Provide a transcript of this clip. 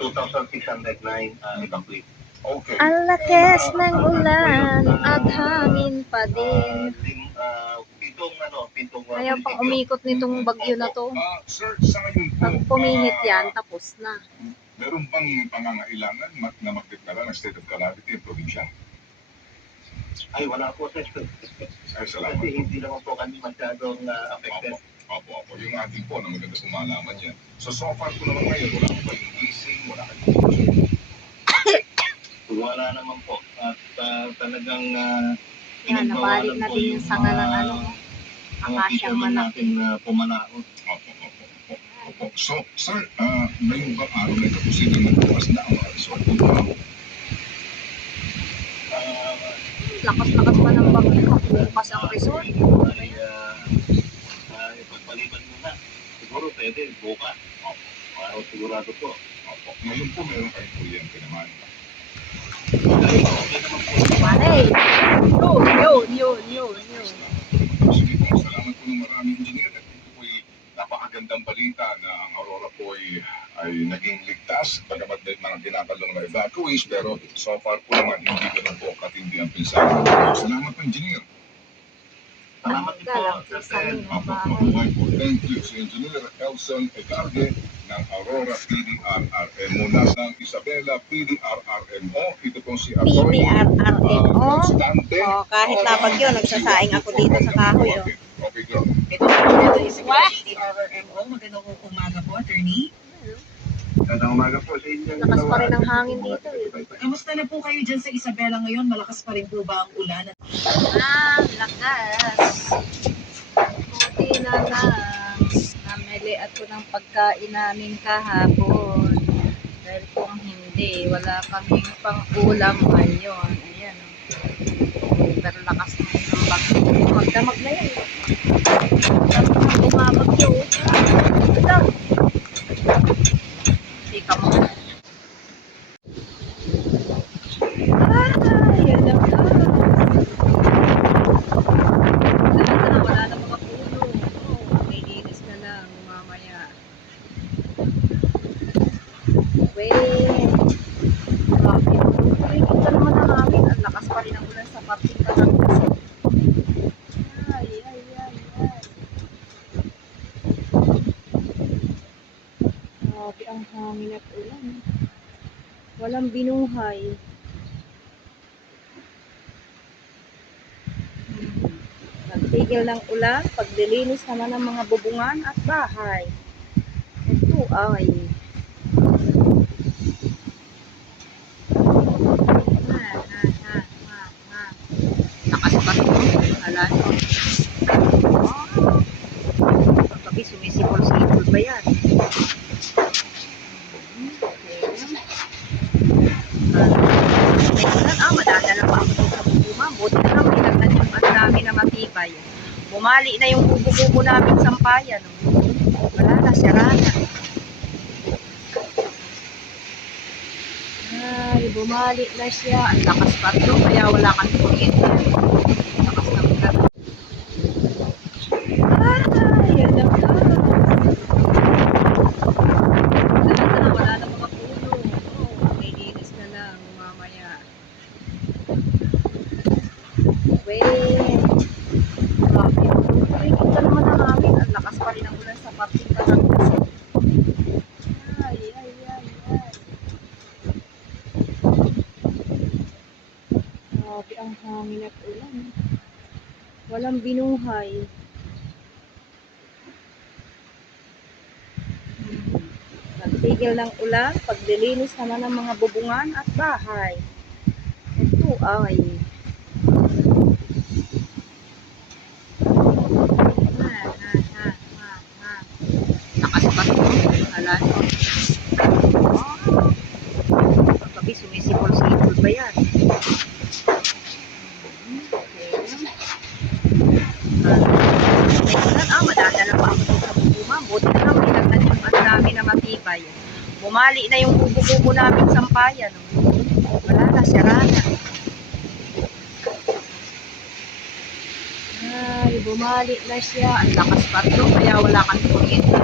2,609 evacuate. Okay. Ang lakas ng ulan at hangin pa din. Pitong Kaya pang umikot nitong bagyo na to. Sir, sa ngayon po, Pag pumihit yan, tapos na. meron bang pangangailangan na magdeklara ng state of calamity ang probinsya? Ay, wala po sir. Ay, salamat. Kasi hindi naman po kami masyadong affected. Opo. Yung ating po na maganda kumalaman yan. So far po naman ngayon, wala ko kayong leasing, wala kayong Wala naman po. At talagang Yan, nabalik na din yung sanga ng ano, akasyang manok. natin pumanaot. Opo. So, sir, ngayon bang araw na ito posibleng magbukas na ang mga resort po ba? Lakas-lakas pa ng bagyo. Bukas ang resort. Ay, ipagpaliban muna. Siguro pwede, bukas. Sigurado po. Opo. Ngayon po meron kayong kuryente naman. Okay naman po. Malay. Yun. Sige po, salamat po ng maraming engineer. At ito po'y napakagandang balita na ang Aurora po ay naging ligtas. Bagamat may mga ginagalo ng evacuees, pero so far po naman hindi ganun po katindi ang pinsala. Salamat po, engineer. Salamat din po. Opo. Thank you. Si Engineer Elson Egarde ng Aurora PDRRM mula ng Isabela PDRRMO. Ito pong si Atty. PDRRMO. Constante. Kahit napag yun, nagsasaing ako dito sa kahoy. Okay, girl. Ito po si PDRRMO. Magandang umaga po, attorney. Magandang umaga po sa inyo. Lakas pa rin ang hangin dito. Kamusta na po kayo dyan sa Isabela ngayon? Malakas pa rin po ba ang ulan? Lakas. Buti na lang. Namili ako ng pagkain namin kahapon. Dahil kung hindi, wala kaming pang-ulam ngayon. Ayan. Pero lakas na yung bagyo. Magdamag na yan. Magdamag na bumabagyo. Ito. Ika mo. Yan lang na. Wala na mga puno. May linis na lang mamaya. Wait. Ay, kita naman ang amin. Ang lakas pa rin ang ulan sa parting Karangas. Ay. Grabe ang hangin at ulan. Walang binuhay. Nagtigil ng ulan, paglilinis naman ng mga bubungan at bahay. Ito ay lakas pa ito. Hala nyo. Pagkabi sumisipol-sipol ba yan? Madadala pa ako sa bubungan. Buti na lang, pinagnan yung ang dami na matibay. Bumali na yung bubo-bubo namin sampayan. Wala na, sira na. Ay, bumali na siya. Ang lakas pa ito, kaya wala kang kuryente. Lakas na ulan. Ay, yan lang na. Wala na mga puno. May linis na lang mamaya. Wait. Ay, kita naman ang amin. Ang lakas pa rin ang ulan sa parting Karangas. Ay. Grabe ang hangin at ulan. Walang binuhay. Nagtigil ng ulan, paglilinis naman ng mga bubungan at bahay. Ito ay lakas pa ito. Hala nyo. Pagkabi sumisipol-sipol ba yan? Madadala pa ako sa bubungan. Buti na lang, pinagnan yung ang dami na matibay. Bumali na yung bubo-bubo namin sampayan. Wala na, sira na. Ay, bumali na siya. Ang lakas pa ito, kaya wala kang kuryente.